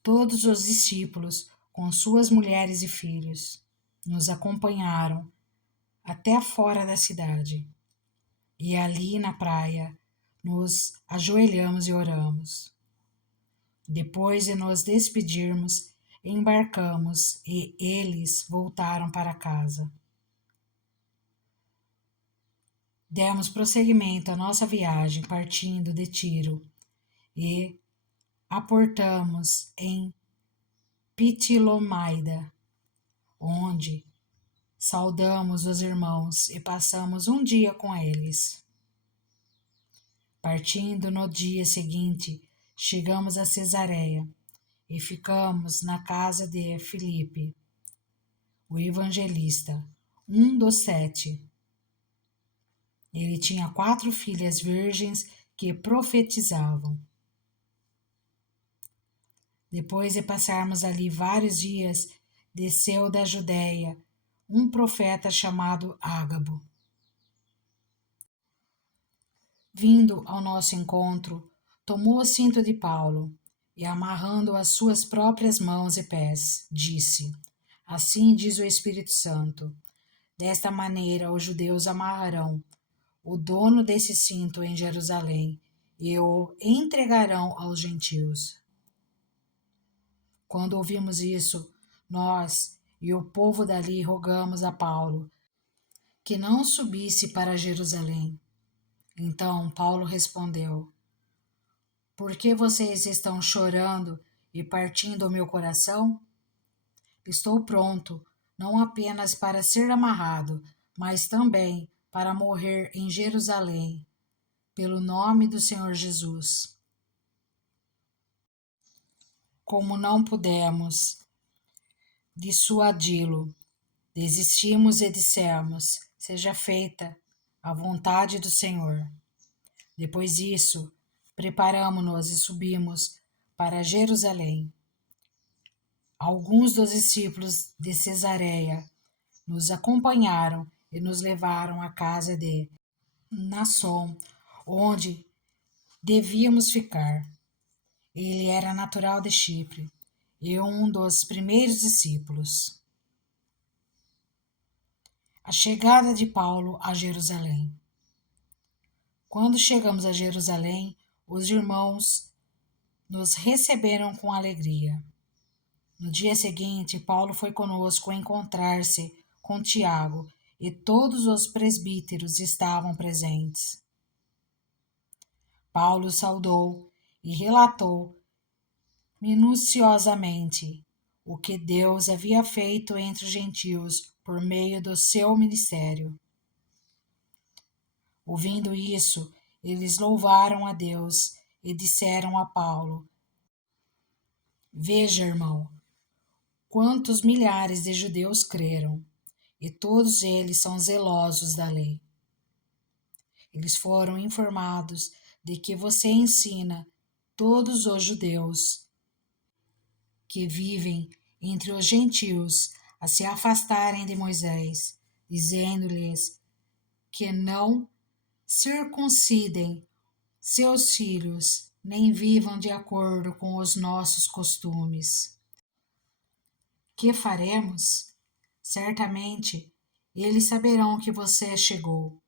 Todos os discípulos, com suas mulheres e filhos, nos acompanharam até fora da cidade. E ali na praia, nos ajoelhamos e oramos. Depois de nos despedirmos, embarcamos e eles voltaram para casa. Demos prosseguimento à nossa viagem partindo de Tiro e aportamos em Ptilomaida, onde saudamos os irmãos e passamos um dia com eles. Partindo no dia seguinte, chegamos a Cesareia e ficamos na casa de Filipe, o evangelista, um dos 7. Ele tinha 4 filhas virgens que profetizavam. Depois de passarmos ali vários dias, desceu da Judéia um profeta chamado Ágabo. Vindo ao nosso encontro, tomou o cinto de Paulo e, amarrando as suas próprias mãos e pés, disse: Assim diz o Espírito Santo: desta maneira os judeus amarrarão o dono desse cinto em Jerusalém e o entregarão aos gentios. Quando ouvimos isso, nós e o povo dali rogamos a Paulo que não subisse para Jerusalém. Então Paulo respondeu: Por que vocês estão chorando e partindo o meu coração? Estou pronto, não apenas para ser amarrado, mas também para morrer em Jerusalém, pelo nome do Senhor Jesus. Como não pudemos dissuadi-lo, desistimos e dissemos: seja feita a vontade do Senhor. Depois disso, preparamo-nos e subimos para Jerusalém. Alguns dos discípulos de Cesareia nos acompanharam e nos levaram à casa de Mnason, onde devíamos ficar. Ele era natural de Chipre e um dos primeiros discípulos. A chegada de Paulo a Jerusalém. Quando chegamos a Jerusalém, os irmãos nos receberam com alegria. No dia seguinte, Paulo foi conosco encontrar-se com Tiago e todos os presbíteros estavam presentes. Paulo saudou e relatou minuciosamente o que Deus havia feito entre os gentios por meio do seu ministério. Ouvindo isso, eles louvaram a Deus e disseram a Paulo: Veja, irmão, quantos milhares de judeus creram, e todos eles são zelosos da lei. Eles foram informados de que você ensina todos os judeus que vivem entre os gentios a se afastarem de Moisés, dizendo-lhes que não circuncidem seus filhos, nem vivam de acordo com os nossos costumes. Que faremos? Certamente eles saberão que você chegou.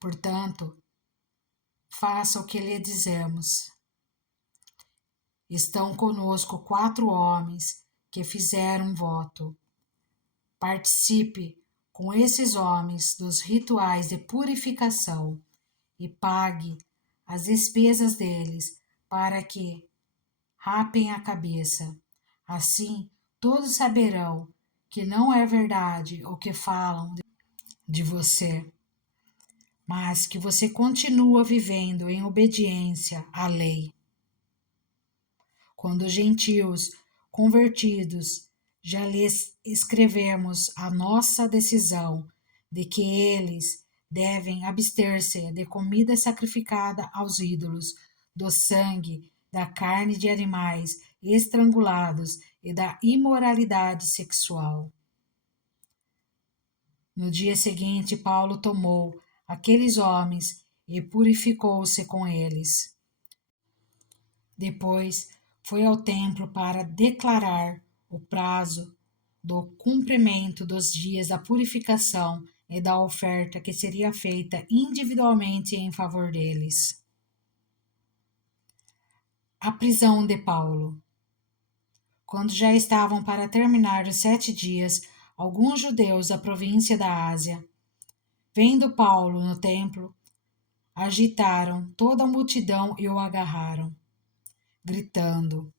Portanto, faça o que lhe dizemos. Estão conosco 4 homens que fizeram um voto. Participe com esses homens dos rituais de purificação e pague as despesas deles para que rapem a cabeça. Assim, todos saberão que não é verdade o que falam de você, mas que você continua vivendo em obediência à lei. Quando os gentios convertidos já lhes escrevemos a nossa decisão de que eles devem abster-se de comida sacrificada aos ídolos, do sangue, da carne de animais estrangulados e da imoralidade sexual. No dia seguinte, Paulo tomou aqueles homens e purificou-se com eles. Depois foi ao templo para declarar o prazo do cumprimento dos dias da purificação e da oferta que seria feita individualmente em favor deles. A prisão de Paulo. Quando já estavam para terminar os 7 dias, alguns judeus da província da Ásia, vendo Paulo no templo, agitaram toda a multidão e o agarraram, gritando: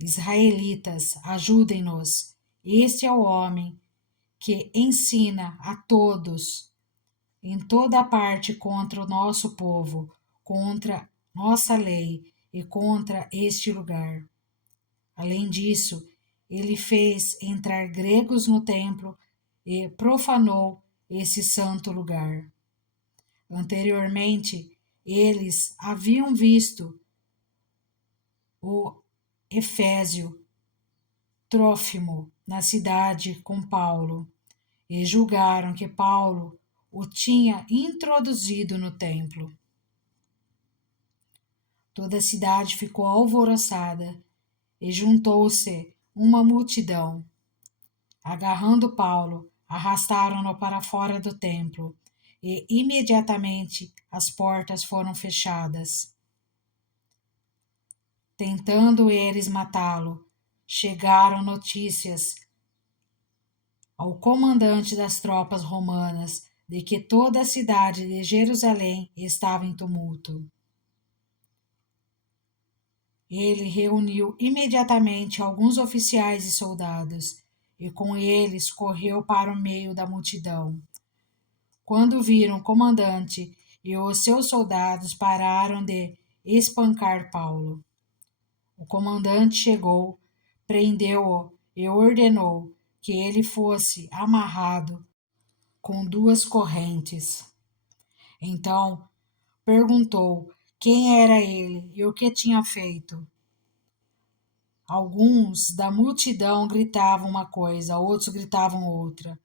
Israelitas, ajudem-nos! Este é o homem que ensina a todos em toda parte contra o nosso povo, contra nossa lei e contra este lugar. Além disso, ele fez entrar gregos no templo e profanou esse santo lugar. Anteriormente, eles haviam visto o Efésio Trófimo na cidade com Paulo e julgaram que Paulo o tinha introduzido no templo. Toda a cidade ficou alvoroçada e juntou-se uma multidão. Agarrando Paulo, arrastaram-no para fora do templo e imediatamente as portas foram fechadas. Tentando eles matá-lo, chegaram notícias ao comandante das tropas romanas de que toda a cidade de Jerusalém estava em tumulto. Ele reuniu imediatamente alguns oficiais e soldados, e com eles correu para o meio da multidão. Quando viram o comandante e os seus soldados, pararam de espancar Paulo. O comandante chegou, prendeu-o e ordenou que ele fosse amarrado com 2 correntes. Então perguntou quem era ele e o que tinha feito. Alguns da multidão gritavam uma coisa, outros gritavam outra,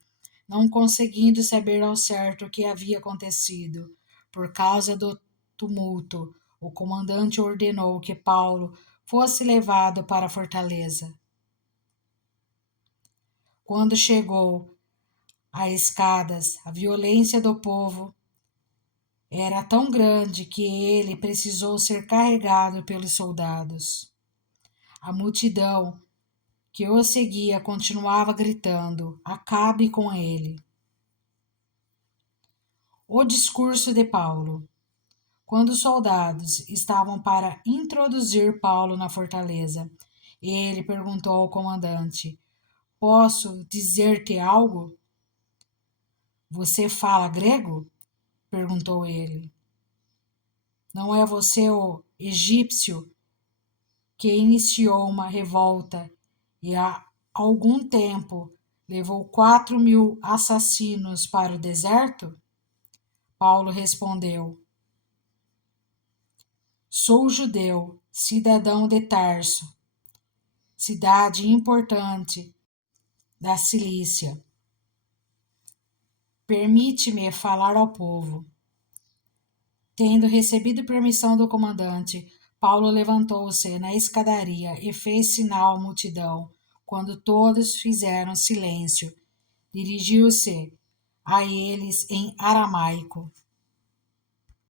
não conseguindo saber ao certo o que havia acontecido. Por causa do tumulto, o comandante ordenou que Paulo fosse levado para a fortaleza. Quando chegou às escadas, a violência do povo era tão grande que ele precisou ser carregado pelos soldados. A multidão que o seguia continuava gritando: acabe com ele. O discurso de Paulo. Quando os soldados estavam para introduzir Paulo na fortaleza, ele perguntou ao comandante: posso dizer-te algo? Você fala grego? Perguntou ele. Não é você o egípcio que iniciou uma revolta e a algum tempo levou 4.000 assassinos para o deserto? Paulo respondeu: Sou judeu, cidadão de Tarso, cidade importante da Cilícia. Permite-me falar ao povo. Tendo recebido permissão do comandante, Paulo levantou-se na escadaria e fez sinal à multidão. Quando todos fizeram silêncio, dirigiu-se a eles em aramaico: